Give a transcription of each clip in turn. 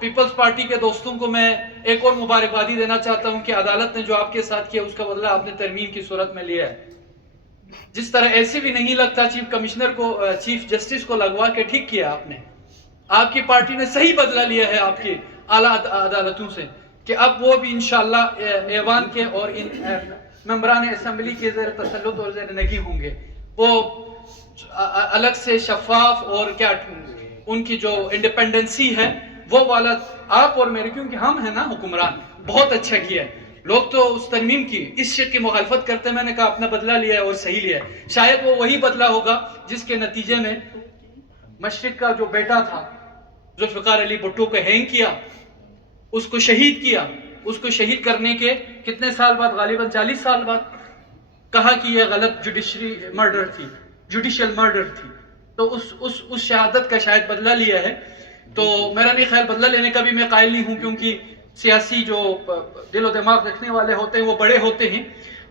Peoples party کے دوستوں کو میں ایک اور مبارکبادی دینا چاہتا ہوں کہ عدالت نے جو آپ کے ساتھ کیا اس کا بدلہ آپ نے ترمیم کی صورت میں لیا ہے. جس طرح ایسے بھی نہیں لگتا چیف کمشنر کو چیف جسٹس کو لگوا کے ٹھیک کیا آپ نے. آپ کی پارٹی نے صحیح بدلہ لیا ہے آپ کی اعلیٰ عدالتوں سے کہ اب وہ بھی انشاءاللہ ایوان کے اور ان ممبران اسمبلی کے زیر تسلط اور زیر نگی ہوں گے. وہ الگ سے شفاف اور کیا ان کی جو انڈیپینڈنسی ہے وہ والا آپ اور میرے، کیونکہ ہم ہیں نا حکمران، بہت اچھا کیا ہے. لوگ تو اس ترمیم کی اس شک کی مخالفت کرتے ہیں، میں نے کہا اپنا بدلہ لیا ہے اور صحیح لیا ہے. شاید وہ وہی بدلہ ہوگا جس کے نتیجے میں مشرق کا جو بیٹا تھا ذوالفقار علی بھٹو کو ہینگ کیا، اس کو شہید کیا. اس کو شہید کرنے کے کتنے سال بعد، غالباً 40 سال بعد، کہا کہ یہ غلط جوڈیشل مرڈر تھی. تو اس شہادت کا شاید بدلہ لیا ہے. تو میرا نہیں خیال بدلہ لینے کا بھی میں قائل نہیں ہوں، کیونکہ سیاسی جو دل و دماغ رکھنے والے ہوتے ہیں وہ بڑے ہوتے ہیں.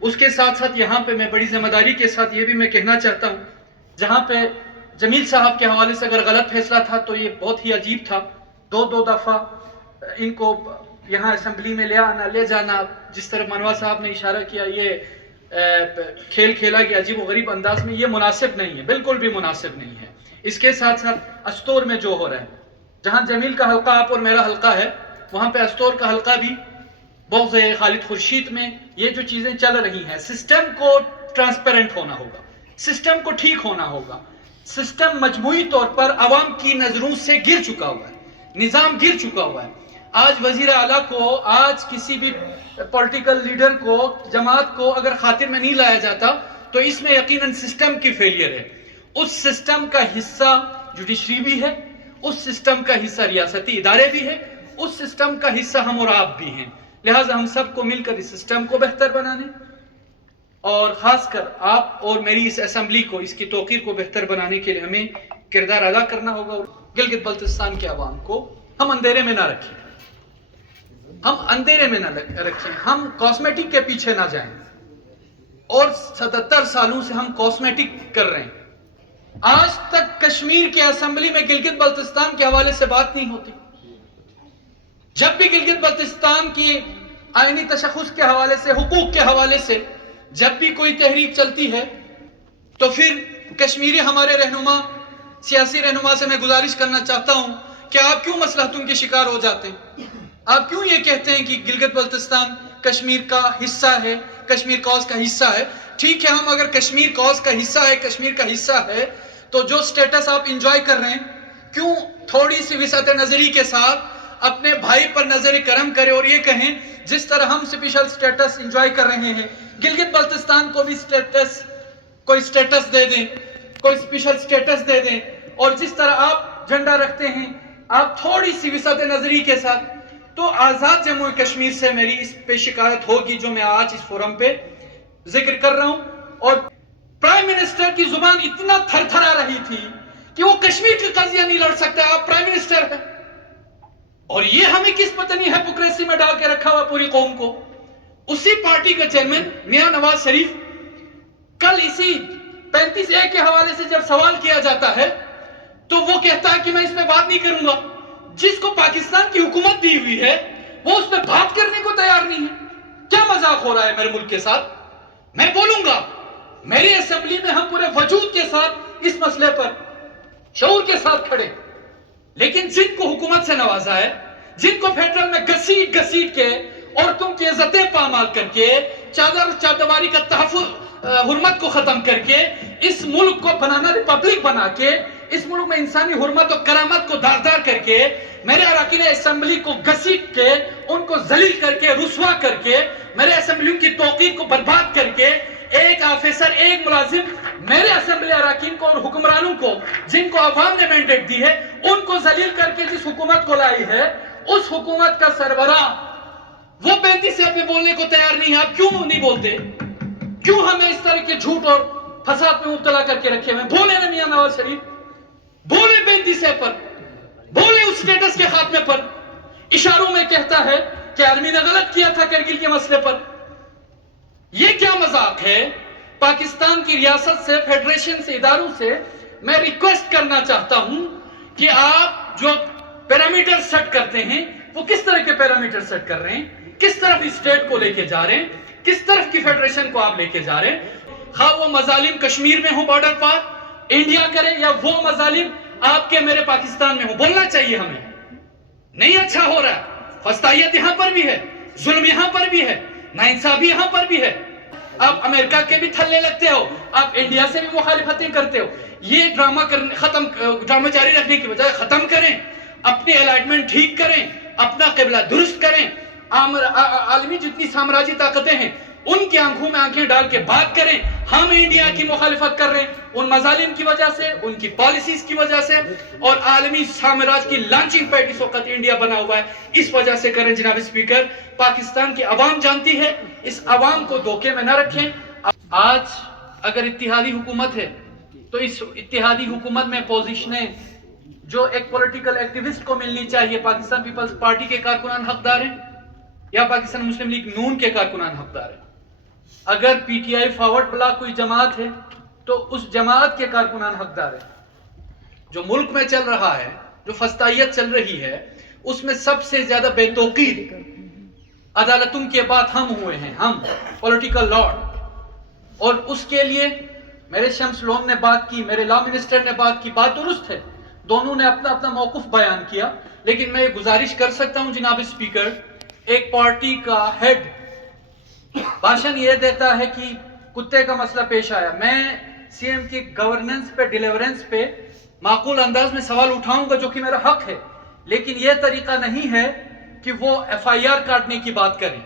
اس کے ساتھ ساتھ یہاں پہ میں بڑی ذمہ داری کے ساتھ یہ بھی میں کہنا چاہتا ہوں، جہاں پہ جمیل صاحب کے حوالے سے اگر غلط فیصلہ تھا تو یہ بہت ہی عجیب تھا. دو دفعہ ان کو یہاں اسمبلی میں لے جانا، جس طرح منوا صاحب نے اشارہ کیا، یہ کھیل کھیلا گیا عجیب و غریب انداز میں، یہ مناسب نہیں ہے، بالکل بھی مناسب نہیں ہے. اس کے ساتھ ساتھ استور میں جو ہو رہا ہے، جہاں جمیل کا حلقہ آپ اور میرا حلقہ ہے، وہاں پہ استور کا حلقہ بھی بغض خالد خورشید میں یہ جو چیزیں چل رہی ہیں، سسٹم کو ٹرانسپیرنٹ ہونا ہوگا، سسٹم کو ٹھیک ہونا ہوگا. سسٹم مجموعی طور پر عوام کی نظروں سے گر چکا ہوا ہے، نظام گر چکا ہوا ہے. آج وزیر اعلیٰ کو، آج کسی بھی پولیٹیکل لیڈر کو، جماعت کو اگر خاطر میں نہیں لایا جاتا تو اس میں یقیناً سسٹم کی فیلئر ہے. اس سسٹم کا حصہ جوڈیشری بھی ہے، اس سسٹم کا حصہ ریاستی ادارے بھی ہیں، اس سسٹم کا حصہ ہم اور آپ بھی ہیں. لہٰذا ہم سب کو مل کر اس سسٹم کو بہتر بنانے اور خاص کر آپ اور میری اس اسمبلی کو، اس کی توقیر کو بہتر بنانے کے لیے ہمیں کردار ادا کرنا ہوگا. گلگت بلتستان کے عوام کو ہم اندھیرے میں نہ رکھیں، ہم کاسمیٹک کے پیچھے نہ جائیں. اور 77 سالوں سے ہم کاسمیٹک کر رہے ہیں. آج تک کشمیر کے اسمبلی میں گلگت بلتستان کے حوالے سے بات نہیں ہوتی. جب بھی گلگت بلتستان کی آئینی تشخص کے حوالے سے، حقوق کے حوالے سے جب بھی کوئی تحریک چلتی ہے تو پھر کشمیری ہمارے رہنما، سیاسی رہنما سے میں گزارش کرنا چاہتا ہوں کہ آپ کیوں مصلحتوں کے شکار ہو جاتے ہیں؟ آپ کیوں یہ کہتے ہیں کہ گلگت بلتستان کشمیر کا حصہ ہے، کشمیر کاز کا حصہ ہے؟ ٹھیک ہے، ہم اگر کشمیر کاز کا حصہ ہے، کشمیر کا حصہ ہے، تو جو سٹیٹس آپ انجوائے کر رہے ہیں، کیوں تھوڑی سی وسعت نظری کے ساتھ اپنے بھائی پر نظر کرم کرے اور یہ کہیں جس طرح ہم اسپیشل سٹیٹس انجوائے کر رہے ہیں، گلگت بلتستان کو بھی کوئی سٹیٹس دے دیں، کوئی اسپیشل سٹیٹس دے دیں. اور جس طرح آپ جھنڈا رکھتے ہیں، آپ تھوڑی سی وسعت نظری کے ساتھ. تو آزاد جموں کشمیر سے میری اس پہ شکایت ہوگی جو میں آج اس فورم پہ ذکر کر رہا ہوں. اور پرائم منسٹر کی زبان اتنا تھر تھرا رہی تھی کہ وہ کشمیر کی قضیہ نہیں لڑ سکتے. آپ پرائم منسٹر ہیں اور یہ ہمیں کس پتہ نہیں ہیپوکریسی میں ڈال کے رکھا ہوا پوری قوم کو. اسی پارٹی کا چیئرمین میاں نواز شریف کل اسی 35A کے حوالے سے جب سوال کیا جاتا ہے تو وہ کہتا ہے کہ میں اس پہ بات نہیں کروں گا. جس کو پاکستان کی حکومت دی ہوئی ہے وہ اس پہ بات کرنے کو تیار نہیں ہے. کیا مذاق ہو رہا ہے میرے ملک کے ساتھ؟ میں بولوں گا، میری اسمبلی میں ہم پورے وجود کے ساتھ اس مسئلے پر شعور کے ساتھ کھڑے. لیکن جن کو حکومت سے نوازا ہے، جن کو فیڈرل میں گھسیٹ کے عورتوں کی عزتیں پامال کر کے، چادرواری کا تحفظ، حرمت کو ختم کر کے، اس ملک کو بنانا ریپبلک بنا کے، اس ملک میں انسانی حرمت و کرامت کو داغدار کر کے، میرے اراکین اسمبلی کو گھسیٹ کے، ان کو ذلیل کر کے، رسوا کر کے، میرے اسمبلیوں کی توقیر کو برباد کر کے، ایک آفیسر، ایک ملازم میرے اسمبلی اراکین کو اور حکمرانوں کو جن کو عوام نے مینڈیٹ دی ہے ان کو ذلیل کر کے جس حکومت کو لائی ہے، اس حکومت کا سربراہ وہ 35 پہ بولنے کو تیار نہیں ہے. آپ کیوں نہیں بولتے؟ کیوں ہمیں اس طرح کے جھوٹ اور فساد میں مبتلا کر کے رکھے ہوئے؟ بولے نا میاں نواز شریف، بولے 35 پر، بولے اس سٹیٹس کے خاتمے پر. اشاروں میں کہتا ہے کہ آرمی نے غلط کیا تھا کرگل کے مسئلے پر. یہ کیا مذاق ہے؟ پاکستان کی ریاست سے، فیڈریشن سے، اداروں سے میں ریکویسٹ کرنا چاہتا ہوں کہ آپ جو پیرامیٹر سیٹ کرتے ہیں وہ کس طرح کے پیرامیٹر سیٹ کر رہے ہیں، کس طرف اسٹیٹ کو لے کے جا رہے ہیں، کس طرف کی فیڈریشن کو آپ لے کے جا رہے ہیں، خواہ وہ مظالم کشمیر میں ہو بارڈر پار انڈیا کرے یا وہ مظالم آپ کے میرے پاکستان میں ہو، بولنا چاہیے ہمیں نہیں اچھا ہو رہا ہے، فسطائیت یہاں پر بھی ہے، ظلم یہاں پر بھی ہے، ناانصافی یہاں پر بھی ہے، آپ امریکہ کے بھی تھلے لگتے ہو، آپ انڈیا سے بھی مخالفتیں کرتے ہو، یہ ڈرامہ جاری رکھنے کی بجائے ختم کریں، اپنی الائٹمنٹ ٹھیک کریں، اپنا قبلہ درست کریں، عالمی جتنی سامراجی طاقتیں ہیں ان کی آنکھوں میں آنکھیں ڈال کے بات کریں، ہم انڈیا کی مخالفت کر رہے ہیں ان مظالم کی وجہ سے، ان کی پالیسیز کی وجہ سے، اور عالمی سامراج کی لانچنگ پیڈ اس وقت انڈیا بنا ہوا ہے، اس وجہ سے کریں۔ جناب اسپیکر، پاکستان کی عوام جانتی ہے، اس عوام کو دھوکے میں نہ رکھیں۔ آج اگر اتحادی حکومت ہے تو اس اتحادی حکومت میں پوزیشنیں جو ایک پولیٹیکل ایکٹیوسٹ کو ملنی چاہیے، پاکستان پیپلز پارٹی کے کارکنان حقدار ہیں یا پاکستان مسلم لیگ نون کے کارکنان حقدار ہیں؟ اگر P T I forward block کوئی جماعت ہے تو اس جماعت کے کارکنان حقدار ہیں۔ جو ملک میں چل رہا ہے، جو فسطائیت چل رہی ہے، اس میں سب سے زیادہ بے توقیر عدالتوں کے بعد ہم ہوئے ہیں، ہم پولیٹیکل لارڈ، اور اس کے لیے میرے شمس لون نے بات کی، میرے لا منسٹر نے بات کی، بات درست ہے، دونوں نے اپنا اپنا موقف بیان کیا، لیکن میں یہ گزارش کر سکتا ہوں جناب اسپیکر، ایک پارٹی کا ہیڈ بھاشن یہ دیتا ہے کہ کتے کا مسئلہ پیش آیا، میں سی ایم کی گورننس پہ، ڈیلیورنس پہ معقول انداز میں سوال اٹھاؤں گا جو کہ میرا حق ہے، لیکن یہ طریقہ نہیں ہے کہ وہ ایف آئی آر کاٹنے کی بات کریں،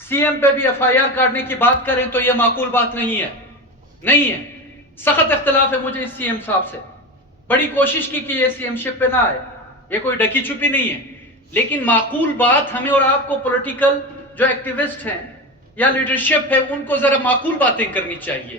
سی ایم پہ بھی ایف آئی آر کاٹنے کی بات کریں تو یہ معقول بات نہیں ہے، نہیں ہے، سخت اختلاف ہے مجھے اس سی ایم صاحب سے، بڑی کوشش کی کہ یہ سی ایم شپ پہ نہ آئے، یہ کوئی ڈکی چھپی نہیں ہے، لیکن معقول بات ہمیں اور آپ کو پولیٹیکل جو ایکٹیوسٹ ہیں یا لیڈرشپ ہے ان کو ذرا معقول باتیں کرنی چاہیے۔